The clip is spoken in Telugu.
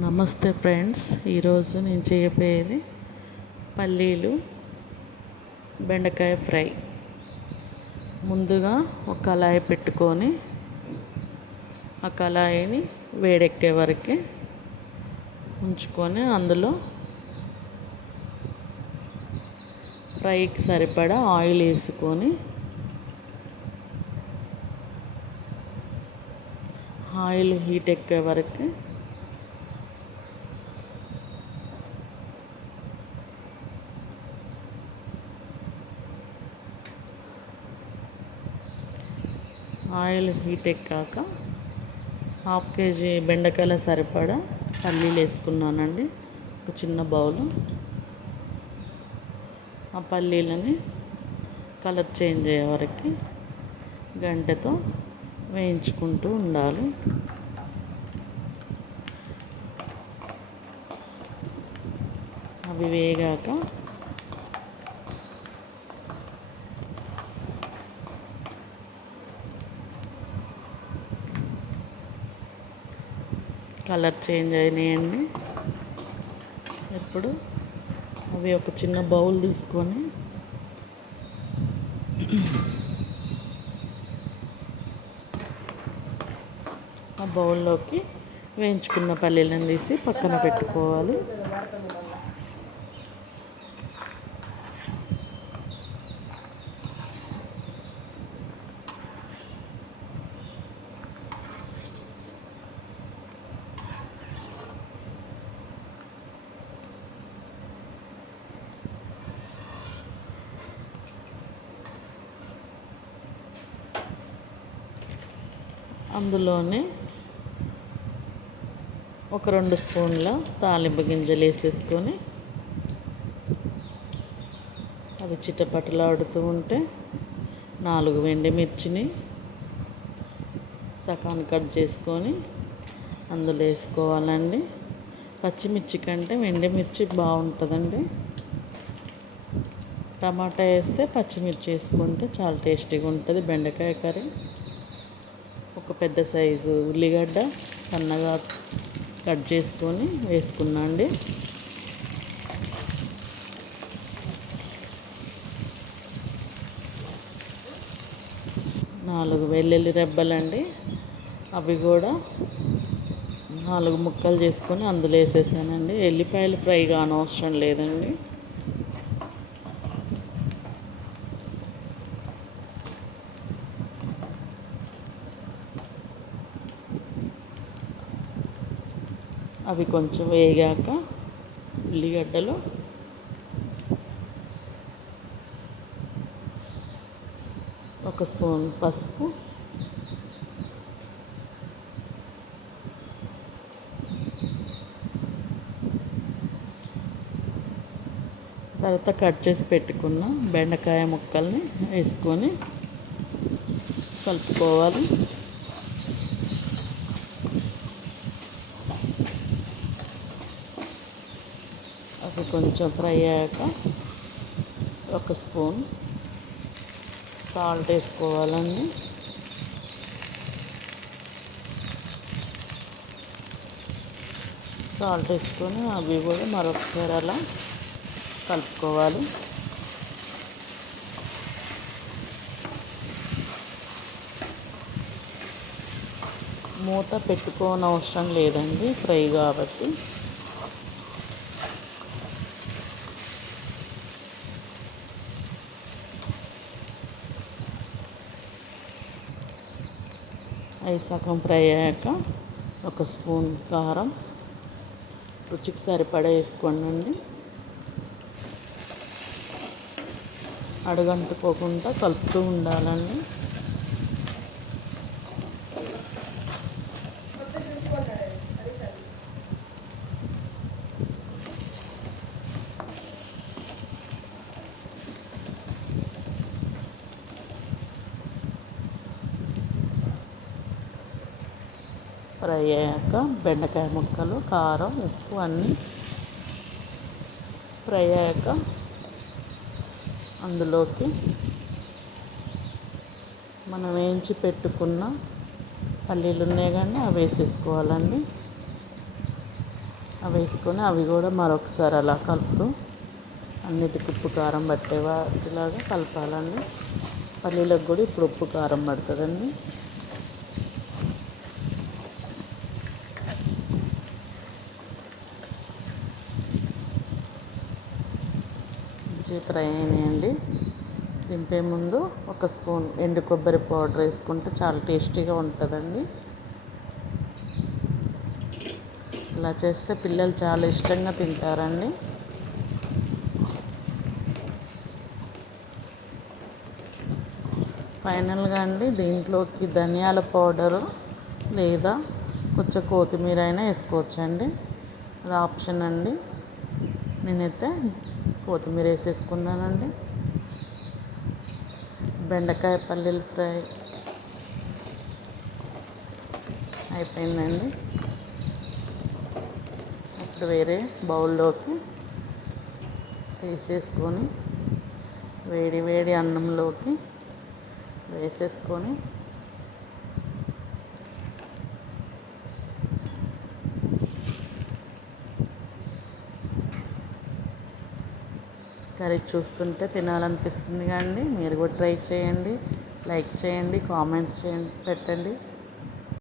నమస్తే ఫ్రెండ్స్ ఈరోజు నేను చేయబోయేది పల్లీలు బెండకాయ ఫ్రై. ముందుగా ఒక కళాయి పెట్టుకొని ఆ కళాయిని వేడెక్కే వరకు ఉంచుకొని అందులో ఫ్రైకి సరిపడా ఆయిల్ వేసుకొని ఆయిల్ హీట్ ఎక్కే వరకు ఆయిల్ హీట్ ఎక్కాక హాఫ్ కేజీ బెండకాయల సరిపడా పల్లీలు వేసుకున్నానండి. ఒక చిన్న బౌలు. ఆ పల్లీలని కలర్ చేంజ్ అయ్యే వరకు గంటతో వేయించుకుంటూ ఉండాలి. అవి వేగాక కలర్ చేంజ్ అయినాయండి. ఇప్పుడు అవి ఒక చిన్న బౌల్ తీసుకొని ఆ బౌల్లోకి వేయించుకున్న పల్లీలను తీసి పక్కన పెట్టుకోవాలి. అందులోనే ఒక రెండు స్పూన్ల తాలింపు గింజలు వేసేసుకొని అవి చిట్టపట్టలాడుతూ ఉంటే నాలుగు మిర్చిని సకాన్ని కట్ చేసుకొని అందులో వేసుకోవాలండి. పచ్చిమిర్చి కంటే మిర్చి బాగుంటుందండి. టమాటా వేస్తే పచ్చిమిర్చి వేసుకుంటే చాలా టేస్టీగా ఉంటుంది బెండకాయ కర్రీ. ఒక పెద్ద సైజు ఉల్లిగడ్డ సన్నగా కట్ చేసుకొని వేసుకున్నా అండి. నాలుగు వెల్లుల్లి రెబ్బలండి. అవి కూడా నాలుగు ముక్కలు చేసుకొని అందులో వేసేసానండి. ఎల్లిపాయలు ఫ్రై కానవసరం లేదండి. అవి కొంచెం వేగాక ఉల్లిగడ్డలు. ఒక స్పూన్ పసుపు. తర్వాత కట్ చేసి పెట్టుకున్న బెండకాయ ముక్కల్ని వేసుకొని కలుపుకోవాలి అది కొంచెం ఫ్రై అయ్యాక ఒక స్పూన్ సాల్ట్ వేసుకోవాలండి. సాల్ట్ వేసుకొని అవి కూడా మరొకసారి అలా కలుపుకోవాలి. మూత పెట్టుకోనవసరం లేదండి ఫ్రై కాబట్టి. అవి సగం ఫ్రై అయ్యాక ఒక స్పూన్ కారం. రుచికి సరిపడా వేసుకోండి అడుగంటుకోకుండా కలుపుతూ ఉండాలండి. ఫ్రై అయ్యాక బెండకాయ ముక్కలు కారం ఉప్పు అన్నీ ఫ్రై అయ్యాక అందులోకి మనం వేయించి పెట్టుకున్న పల్లీలు ఉన్నాయి కానీ అవి వేసేసుకోవాలండి. అవి వేసుకొని అవి కూడా మరొకసారి అలా కలుపుతూ అన్నిటికి ఉప్పు కారం పట్టే వాటిలాగా కలపాలండి. పల్లీలకు కూడా ఇప్పుడు ఉప్పు కారం పడుతుందండి. మంచిగా ఫ్రై అయినాయండి. దింపే ముందు ఒక స్పూన్ ఎండు కొబ్బరి పౌడర్ వేసుకుంటే చాలా టేస్టీగా ఉంటుందండి. ఇలా చేస్తే పిల్లలు చాలా ఇష్టంగా తింటారండి. ఫైనల్గా అండి దీంట్లోకి ధనియాల పౌడరు లేదా కొంచెం కొత్తిమీర అయినా వేసుకోవచ్చండి. అది ఆప్షన్ అండి. నేనైతే కొత్తిమీర వేసేసుకున్నానండి బెండకాయ పల్లీల ఫ్రై అయిపోయిందండి. ఇప్పుడు వేరే బౌల్లోకి తీసేసుకొని వేడి వేడి అన్నంలోకి వేసేసుకొని కర్రీ చూస్తుంటే తినాలనిపిస్తుంది కానీ మీరు కూడా ట్రై చేయండి లైక్ చేయండి కామెంట్స్ చేయండి పెట్టండి.